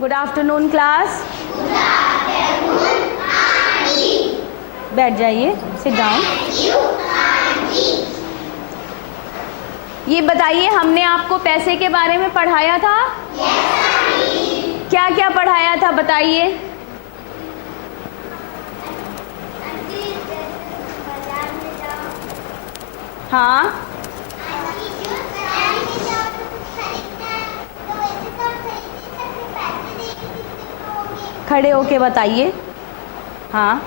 Good afternoon class. बैठ जाइए, sit down. ये बताइए, हमने आपको पैसे के बारे में पढ़ाया था? क्या क्या पढ़ाया था बताइए? हाँ, खड़े होके बताइए। हाँ,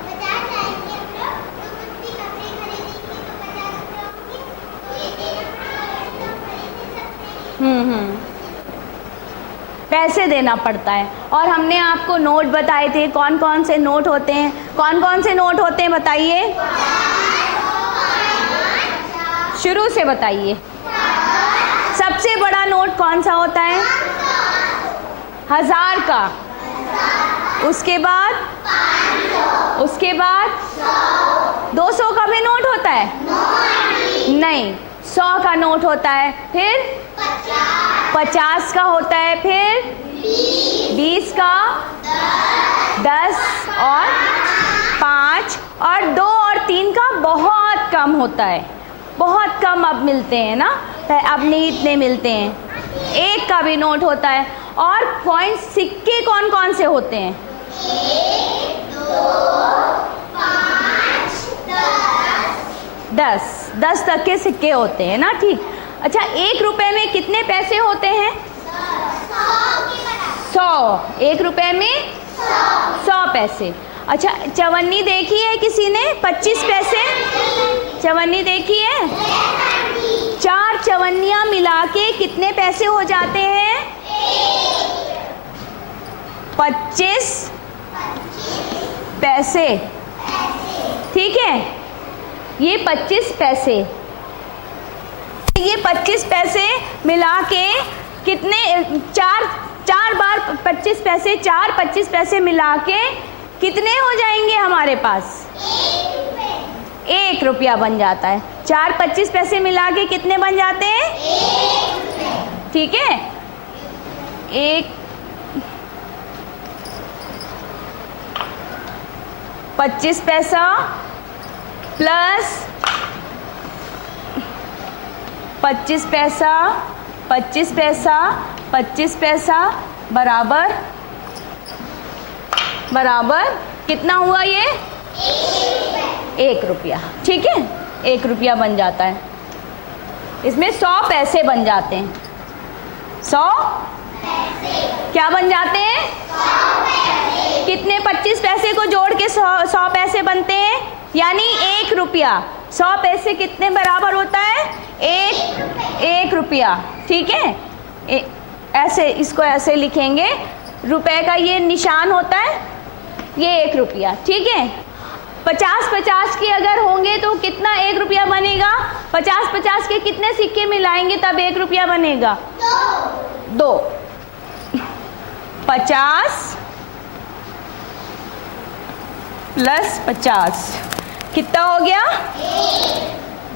पैसे देना पड़ता है। और हमने आपको नोट बताए थे, कौन कौन से नोट होते हैं? कौन कौन से नोट होते हैं बताइए, शुरू से बताइए। सबसे बड़ा नोट कौन सा होता है? 1000 का। उसके बाद 200 का भी नोट होता है? नहीं, 100 का नोट होता है। फिर 50 का होता है। फिर 20 का, 10 और 5 और 2 और 3 का बहुत कम होता है। बहुत कम अब मिलते हैं ना, अब नहीं इतने मिलते हैं। 1 का भी नोट होता है। और कॉइन सिक्के कौन कौन से होते हैं? 1, 2, 5, 10 तक के सिक्के होते हैं ना। ठीक। अच्छा, 1 रुपए में कितने पैसे होते हैं? 100। 1 रुपए में 100 पैसे। अच्छा, चवन्नी देखी है किसी ने? 25 पैसे चवन्नी देखी है? 4 चवन्नियाँ मिला के कितने पैसे हो जाते हैं? 25 पैसे। ठीक है, ये 25 पैसे, ये 25 पैसे मिला के कितने? 4 बार 25 पैसे, 4 25 पैसे मिला के कितने हो जाएंगे हमारे पास? 1 रुपया बन जाता है। 4 25 पैसे मिला के कितने बन जाते हैं? 1। ठीक है, 1 25 पैसा प्लस 25 पैसा, 25 पैसा, 25 पैसा बराबर कितना हुआ ये? 1 रुपया। ठीक है, 1 रुपया बन जाता है। इसमें 100 पैसे बन जाते हैं। 100 पैसे क्या बन जाते हैं? 100 पैसे। कितने 25 पैसे को जोड़ के 100 पैसे बनते हैं? यानी 1 रुपया। 100 पैसे कितने बराबर होता है? 1 रुपया। ठीक है, ऐसे इसको ऐसे लिखेंगे। रुपए का ये निशान होता है, ये 1 रुपया। ठीक है, 50-50 के अगर होंगे तो कितना 1 रुपया बनेगा? 50-50 के कितने सिक्के मिलाएंगे तब 1 रुपया बनेगा? 2। 50 प्लस 50 कितना हो गया?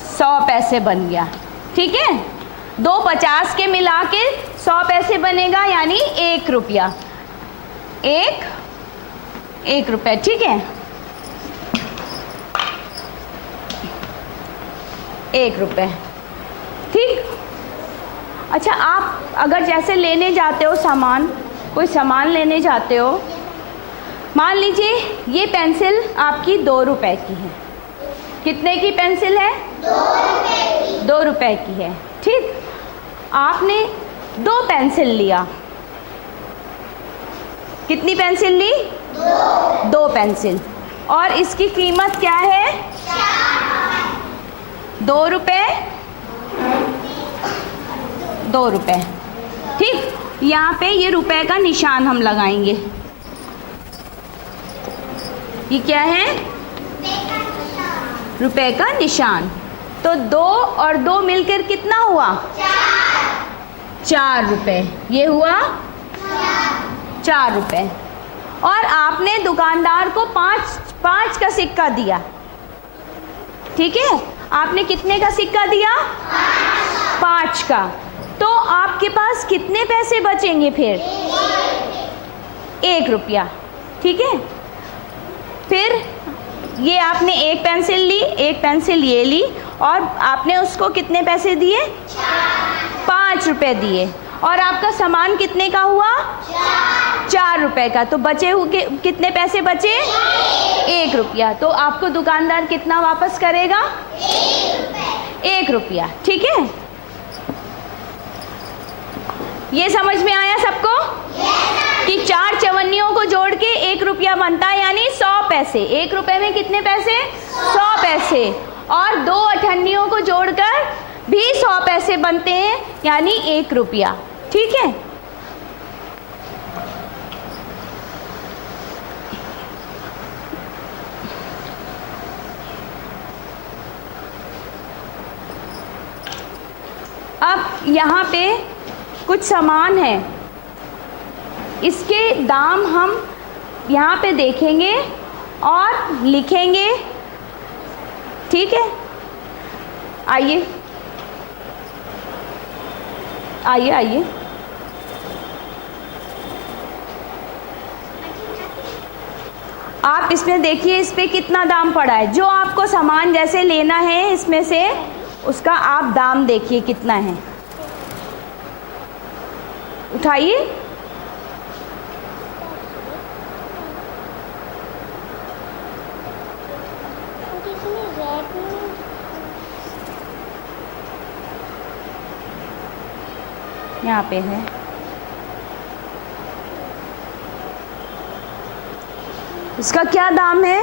100 पैसे बन गया। ठीक है, 2 50 के मिला के 100 पैसे बनेगा, यानी 1 रुपया। 1 रुपया। ठीक है, 1 रुपये। ठीक। अच्छा, आप अगर जैसे लेने जाते हो सामान, कोई सामान लेने जाते हो, मान लीजिए ये पेंसिल आपकी 2 रुपए की है। कितने की पेंसिल है? 2 रुपए की है। ठीक, आपने 2 पेंसिल लिया। कितनी पेंसिल ली? 2 पेंसिल। और इसकी कीमत क्या है? 2 रुपए। 2 रुपए। ठीक, यहाँ पे ये रुपए का निशान हम लगाएंगे। ये क्या है? रुपए का निशान। तो 2 और 2 मिलकर कितना हुआ? 4 रुपए। ये हुआ 4 रुपए। और आपने दुकानदार को 5 का सिक्का दिया। ठीक है, आपने कितने का सिक्का दिया? 5 का। तो आपके पास कितने पैसे बचेंगे फिर? 1 रुपया, ठीक है। फिर ये आपने एक पेंसिल ली, एक पेंसिल ये ली और आपने उसको कितने पैसे दिए? 5 रुपए दिए। और आपका सामान कितने का हुआ? 4 रुपए का। तो बचे हुए कितने पैसे बचे? 1 रुपया। तो आपको दुकानदार कितना वापस करेगा? 1 रुपया, ठीक है। ये समझ में आया सबको? कि 4 चवन्नियों को जोड़ के 1 रुपया बनता है, यानी 100 पैसे। 1 रुपए में कितने पैसे? 100 पैसे। और 2 अठन्नियों को जोड़कर भी 100 पैसे बनते हैं, यानी 1 रुपया, ठीक है। अब यहाँ पे कुछ सामान है, इसके दाम हम यहाँ पे देखेंगे और लिखेंगे, ठीक है। आइए आइए आइए। आप इसमें देखिए इस पे कितना दाम पड़ा है। जो आपको सामान जैसे लेना है इसमें से उसका आप दाम देखिए कितना है। उठाइए। यहाँ पे है। इसका क्या दाम है?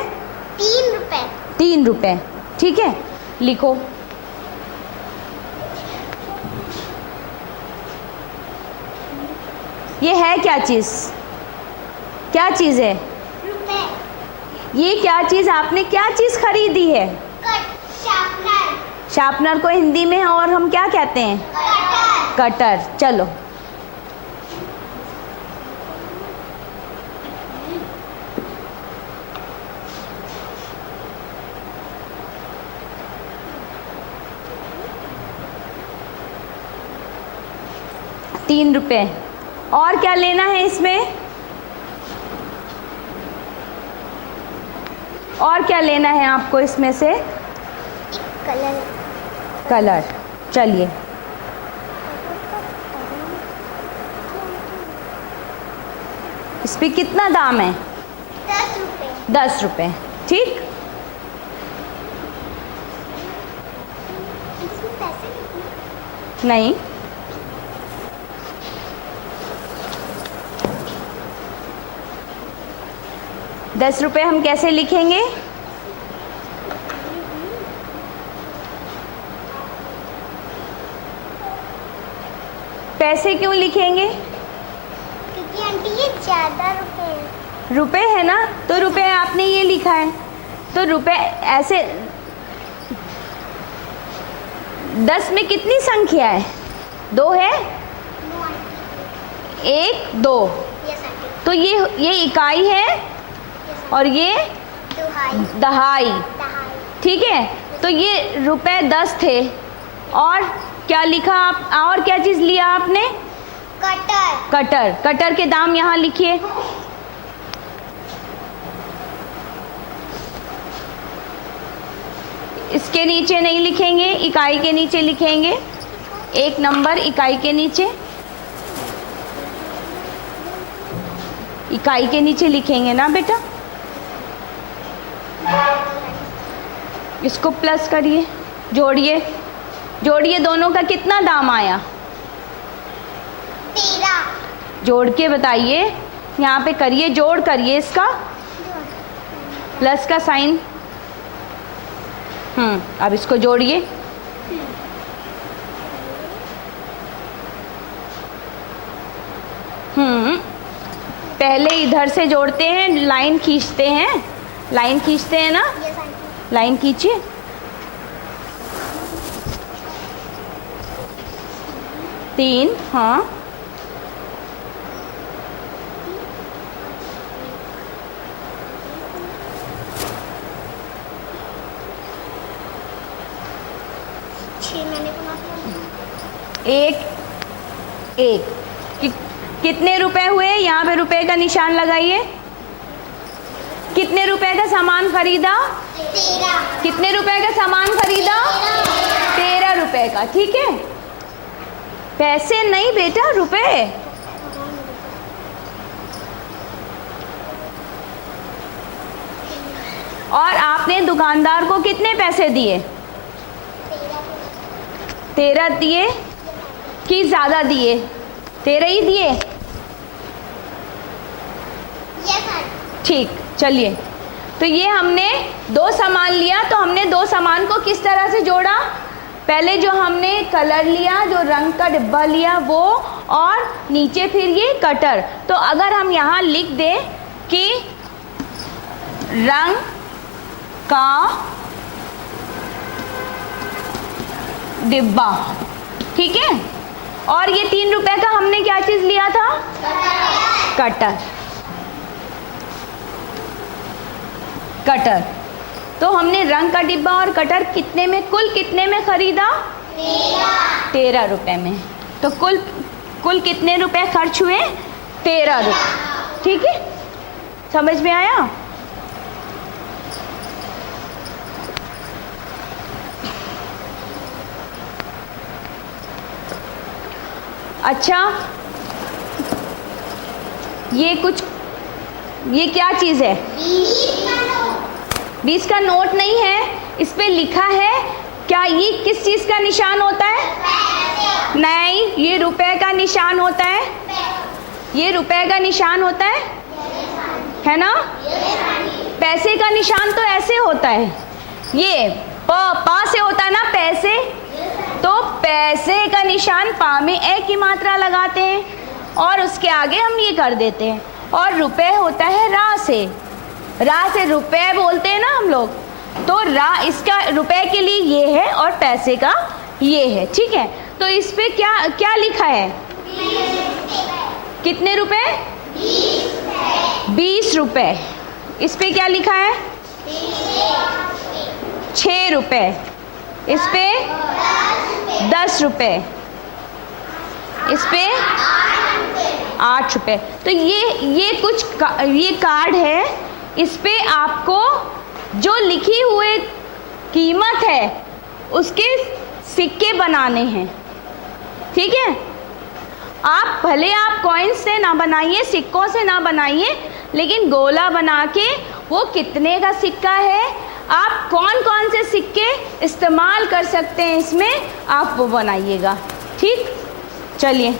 3 रुपए। 3 रुपए, ठीक है। लिखो। ये है क्या चीज़? क्या चीज़ है? रुपए। ये क्या चीज़, आपने क्या चीज़ खरीदी है? शार्पनर। शार्पनर को हिंदी में और हम क्या कहते हैं? कटर। कटर। चलो ₹3। और क्या लेना है इसमें? और क्या लेना है आपको इसमें से? कलर। कलर। चलिए। इस पे कितना दाम है? 10 रुपए। 10 रुपए, ठीक। इसमें पैसे नहीं, ₹10 हम कैसे लिखेंगे? पैसे क्यों लिखेंगे? क्योंकि आंटी ये ज़्यादा रुपए हैं। रुपए है ना, तो रुपए आपने ये लिखा है, तो रुपए ऐसे 10 में कितनी संख्या है? 2 है। 1 2, यस आंटी। तो ये इकाई है और ये दुहाई। दहाई, दहाई। ठीक है। तो ये रुपए 10 थे। और क्या लिखा आप? और क्या चीज़ लिया आपने? कटर। कटर। कटर के दाम यहाँ लिखिए। इसके नीचे नहीं लिखेंगे, इकाई के नीचे लिखेंगे। 1 नंबर इकाई के नीचे, इकाई के नीचे लिखेंगे ना बेटा। इसको प्लस करिए, जोड़िए। जोड़िए, दोनों का कितना दाम आया? 13। जोड़ के बताइए। यहाँ पे करिए, जोड़ करिए इसका, प्लस का साइन। अब इसको जोड़िए। पहले इधर से जोड़ते हैं, लाइन खींचते हैं। लाइन खींचते हैं ना, यस आंटी। लाइन खींचिए। तीन, हाँ। मैंने 1 1 कितने रुपए हुए? यहाँ पे रुपए का निशान लगाइए। कितने रुपए का सामान खरीदा? 13। कितने रुपए का सामान खरीदा? 13 रुपए का। ठीक है, पैसे नहीं बेटा, रुपए। और आपने दुकानदार को कितने पैसे दिए? 13 दिए कि ज़्यादा दिए? 13 ही दिए। ठीक, चलिए। तो ये हमने 2 सामान लिया, तो हमने 2 सामान को किस तरह से जोड़ा? पहले जो हमने कलर लिया, जो रंग का डिब्बा लिया वो, और नीचे फिर ये कटर। तो अगर हम यहाँ लिख दें कि रंग का डिब्बा, ठीक है। और ये 3 रुपए का हमने क्या चीज लिया था? कटर। कटर। तो हमने रंग का डिब्बा और कटर कितने में, कुल कितने में खरीदा? 13 रुपए में। तो कुल कितने रुपए खर्च हुए? 13 रुपए। ठीक है, समझ में आया? अच्छा, ये क्या चीज़ है? 20 का नोट नहीं है, इस पे लिखा है क्या? ये किस चीज़ का निशान होता है? नहीं, ये रुपए का निशान होता है। ये रुपए का निशान होता है ना? पैसे का निशान तो ऐसे होता है, ये पा से होता है ना, पैसे। तो पैसे का निशान पा में ए की मात्रा लगाते हैं और उसके आगे हम ये कर देते हैं। और रुपए होता है रा से रुपए बोलते हैं ना हम लोग। तो रा, इसका रुपए के लिए ये है और पैसे का ये है। ठीक है, तो इस पे क्या लिखा है? कितने रुपए? 20 रुपए। इस पे क्या लिखा है? 6 रुपए। इस पे 10 रुपए। इस पे 8 रुपए। तो ये कार्ड है, इस पे आपको जो लिखी हुई कीमत है उसके सिक्के बनाने हैं। ठीक है, आप भले आप कॉइन्स से ना बनाइए, सिक्कों से ना बनाइए, लेकिन गोला बना के वो कितने का सिक्का है, आप कौन कौन से सिक्के इस्तेमाल कर सकते हैं इसमें, आप वो बनाइएगा। ठीक, चलिए,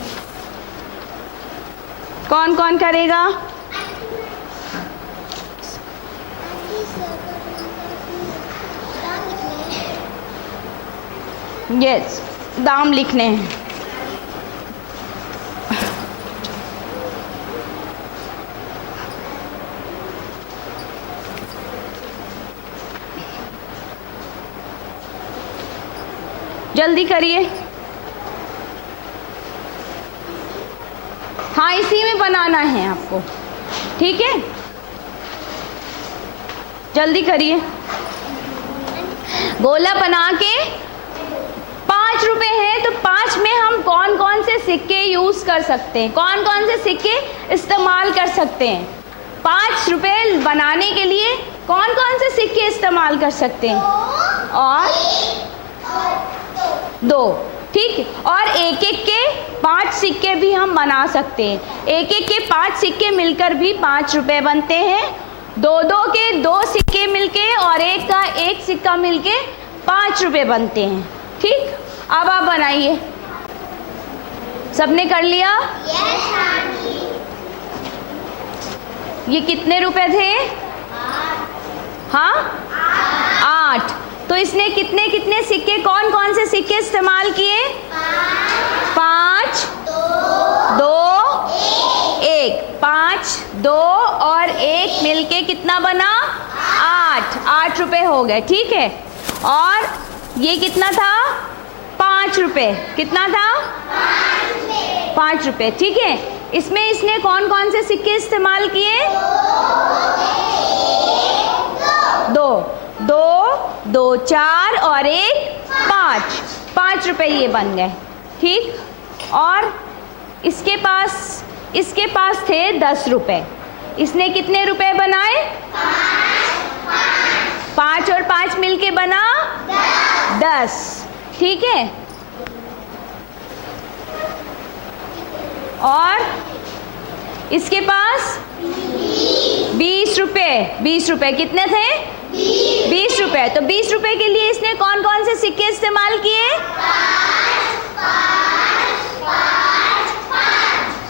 कौन कौन करेगा? यस, दाम लिखने हैं। जल्दी करिए। हाँ, इसी में बनाना है आपको। ठीक है, जल्दी करिए। गोला बना के 5 रुपए है, तो 5 में हम कौन कौन से सिक्के यूज कर सकते हैं, कौन कौन से सिक्के इस्तेमाल कर सकते हैं? 5 रुपए बनाने के लिए कौन कौन से सिक्के इस्तेमाल कर सकते हैं? और 2। ठीक, और एक एक के 5 सिक्के भी हम बना सकते हैं। एक एक के 5 सिक्के मिलकर भी 5 रुपए बनते हैं। 2 के 2 सिक्के मिलके और एक का 1 सिक्का मिलके 5 रुपए बनते हैं। ठीक, अब आप बनाइए। सबने कर लिया? ये कितने रुपए थे? हाँ, 8। तो इसने कितने कितने सिक्के, कौन कौन से सिक्के इस्तेमाल किए? 5, 2, 1। 5, 2 और 1 मिलके कितना बना? 8 रुपए हो गए। ठीक है, और ये कितना था? 5 रुपए। कितना था? 5 रुपए। ठीक है, इसमें इसने कौन कौन से सिक्के इस्तेमाल किए? 2, 4 और 1 5 रुपए ये बन गए। ठीक, और इसके पास इसके पास थे 10 रुपए। इसने कितने रुपए बनाए? 5 और 5 मिलके बना 10। ठीक है। और इसके पास 20 रुपए। 20 रुपए कितने थे? 20 रुपए। तो 20 रुपए के लिए इसने कौन कौन से सिक्के इस्तेमाल किए?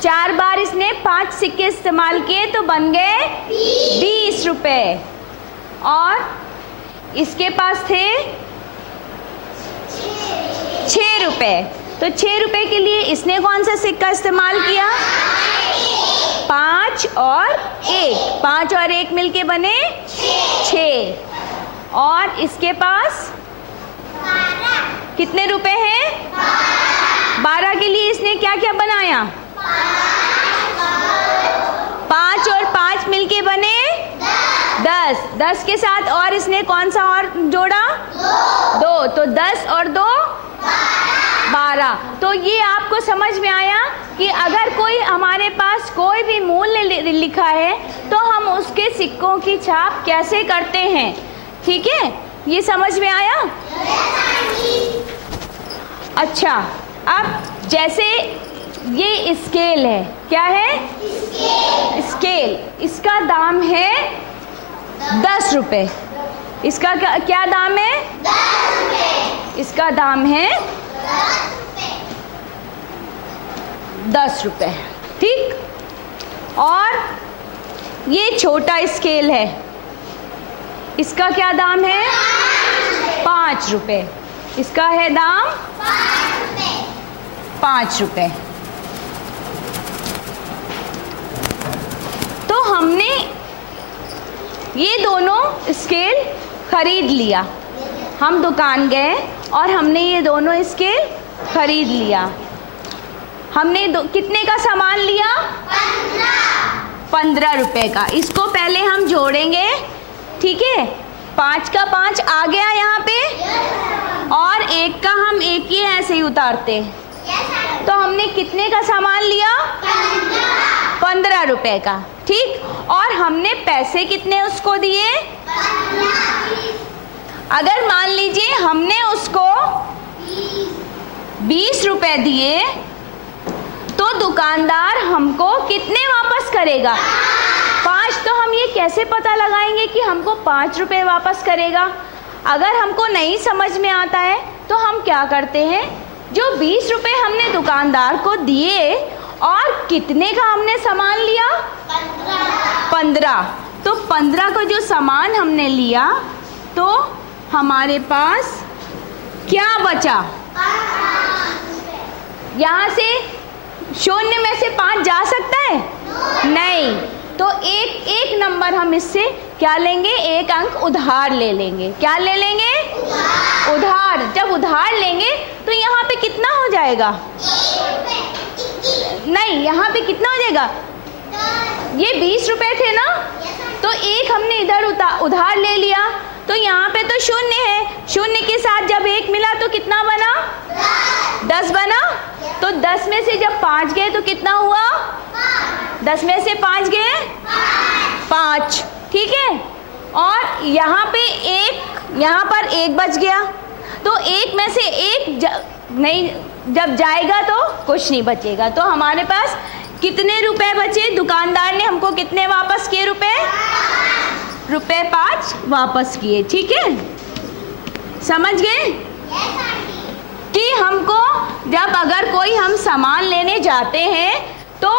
4 बार इसने 5 सिक्के इस्तेमाल किए तो बन गए 20 रुपए। और इसके पास थे 6 रुपए। तो 6 रुपए के लिए इसने कौन सा सिक्का इस्तेमाल किया? 5 और 1। 5 और 1 मिलके बने 6। और इसके पास कितने रुपए हैं? 12 के लिए इसने क्या क्या बनाया? 5 और 5 मिलके बने 10। 10 के साथ और इसने कौन सा और जोड़ा? 2। तो 10 और 2 12। तो ये आपको समझ में आया कि अगर कोई हमारे पास कोई भी मूल्य लिखा है तो हम उसके सिक्कों की छाप कैसे करते हैं। ठीक है, ये समझ में आया? अच्छा, अब जैसे ये स्केल है, क्या है? स्केल। इसका दाम है 10 रुपए। इसका क्या दाम है? 10 रुपए। इसका दाम है 10 रुपए। ठीक। और ये छोटा स्केल है, इसका क्या दाम है? 5 रुपए। इसका है दाम 5 रुपए। तो हमने ये दोनों स्केल खरीद लिया। हम दुकान गए और हमने ये दोनों स्केल खरीद लिया। हमने कितने का सामान लिया? 15 रुपए का। इसको पहले हम जोड़ेंगे। ठीक है, 5 का 5 आ गया यहाँ पे, और 1 का हम 1 ही ऐसे ही उतारते। तो हमने कितने का सामान लिया? 15 रुपए का। ठीक। और हमने पैसे कितने उसको दिए? अगर मान लीजिए हमने उसको 20 रुपए दिए तो दुकानदार हमको कितने वापस करेगा? 5। तो हम ये कैसे पता लगाएंगे कि हमको 5 रुपए वापस करेगा? अगर हमको नहीं समझ में आता है तो हम क्या करते हैं, जो 20 रुपए हमने दुकानदार को दिए और कितने का हमने सामान लिया? 15। तो 15 को जो सामान हमने लिया तो हमारे पास क्या बचा? यहाँ से 0 में से 5 जा सकता है? नहीं। तो एक नंबर हम इससे क्या लेंगे? 1 अंक उधार ले लेंगे। क्या ले लेंगे? उधार। जब उधार लेंगे तो यहाँ पे कितना हो जाएगा? नहीं, यहाँ पे कितना हो जाएगा? ये 20 रुपए थे ना, तो 1 हमने इधर उधार ले लिया, तो यहाँ पे तो 0 है। 0 के साथ जब 1 मिला तो कितना बना? 10 बना। तो 10 में से जब 5 गए तो कितना हुआ? 10 में से 5 गए 5। ठीक है। और यहाँ पे 1, यहाँ पर 1 बच गया, तो 1 में से 1 नहीं, जब जाएगा तो कुछ नहीं बचेगा। तो हमारे पास कितने रुपए बचे? दुकानदार ने हमको कितने वापस किए? रुपए 5 वापस किए। ठीक है, समझ गए कि हमको जब अगर कोई हम सामान लेने जाते हैं तो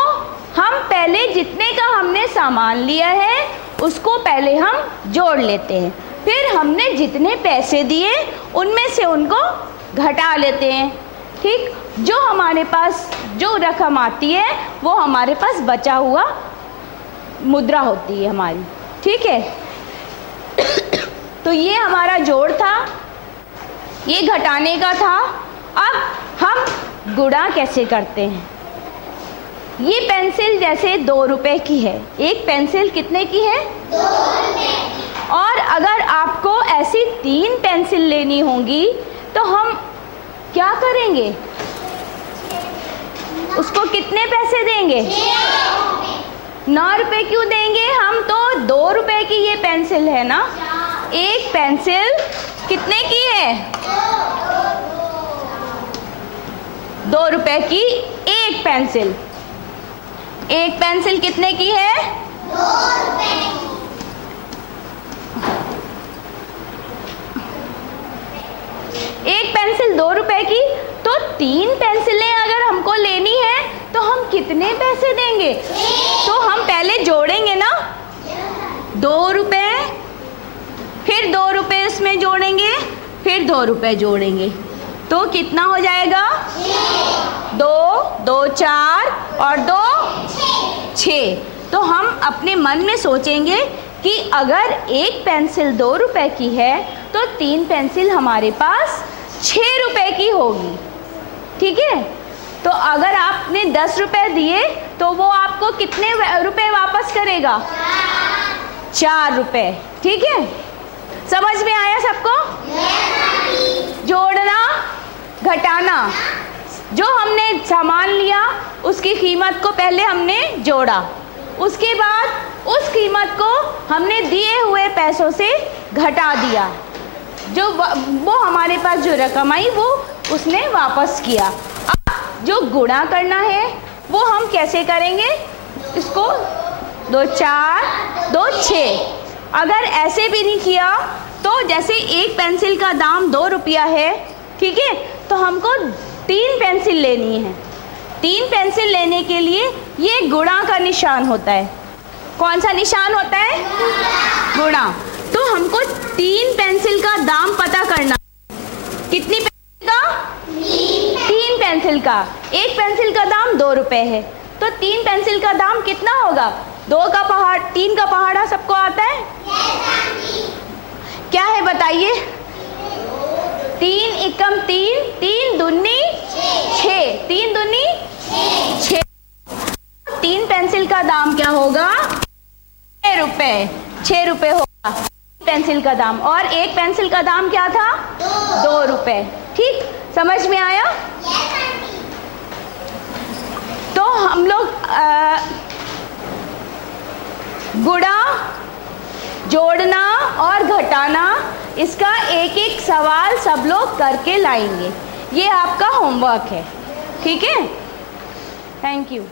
हम पहले जितने का हमने सामान लिया है उसको पहले हम जोड़ लेते हैं, फिर हमने जितने पैसे दिए उनमें से उनको घटा लेते हैं। ठीक। जो हमारे पास जो रकम आती है वो हमारे पास बचा हुआ मुद्रा होती है हमारी। ठीक है। तो ये हमारा जोड़ था, ये घटाने का था। अब हम गुणा कैसे करते हैं? ये पेंसिल जैसे 2 रुपए की है, एक पेंसिल कितने की है? 2 रुपए। और अगर आपको ऐसी 3 पेंसिल लेनी होंगी तो हम क्या करेंगे? उसको कितने पैसे देंगे? 9 रुपए क्यों देंगे? हम तो 2 रुपए की ये पेंसिल है ना, एक पेंसिल कितने की है? 2 रुपए की एक पेंसिल। एक पेंसिल कितने की है? 2 रुपए की। एक पेंसिल 2 रुपए की, तो 3 पेंसिलें अगर हमको लेनी है तो हम कितने पैसे देंगे? तो हम पहले जोड़ेंगे ना, 2 रुपए, फिर 2 रुपए इसमें जोड़ेंगे, फिर 2 रुपए जोड़ेंगे, तो कितना हो जाएगा? 2, 2 4 और 2 6। तो हम अपने मन में सोचेंगे कि अगर एक पेंसिल 2 रुपए की है तो 3 पेंसिल हमारे पास 6 रुपए की होगी। ठीक है, तो अगर आपने 10 रुपए दिए तो वो आपको कितने रुपए वापस करेगा? 4 रुपए। ठीक है, समझ में आया सबको? जोड़ना घटाना, जो हमने सामान लिया उसकी कीमत को पहले हमने जोड़ा, उसके बाद उस कीमत को हमने दिए हुए पैसों से घटा दिया, जो वो हमारे पास जो रकम आई वो उसने वापस किया। अब जो गुणा करना है वो हम कैसे करेंगे? इसको 2 4 2 6। अगर ऐसे भी नहीं किया तो जैसे एक पेंसिल का दाम 2 रुपया है, ठीक है, तो हमको 3 पेंसिल लेनी है। 3 पेंसिल लेने के लिए ये गुणा का निशान होता है। कौन सा निशान होता है? गुणा। तो हमको 3 पेंसिल का दाम पता करना। कितनी पेंसिल का? 3 पेंसिल का। एक पेंसिल का दाम 2 रुपए है, तो 3 पेंसिल का दाम कितना होगा? 2 का पहाड़, 3 का पहाड़ा सबको आता है? क्या है बताइए? 3 एकम 3, 3 दूनी 6, 3 दूनी 6। 3 पेंसिल का दाम क्या होगा? 6 रुपए। 6 रुपए होगा पेंसिल का दाम, और एक पेंसिल का दाम क्या था? 2 रुपए। ठीक, समझ में आया? तो हम लोग गुणा, जोड़ना और घटाना, इसका एक एक सवाल सब लोग करके लाएंगे। ये आपका होमवर्क है। ठीक है, थैंक यू।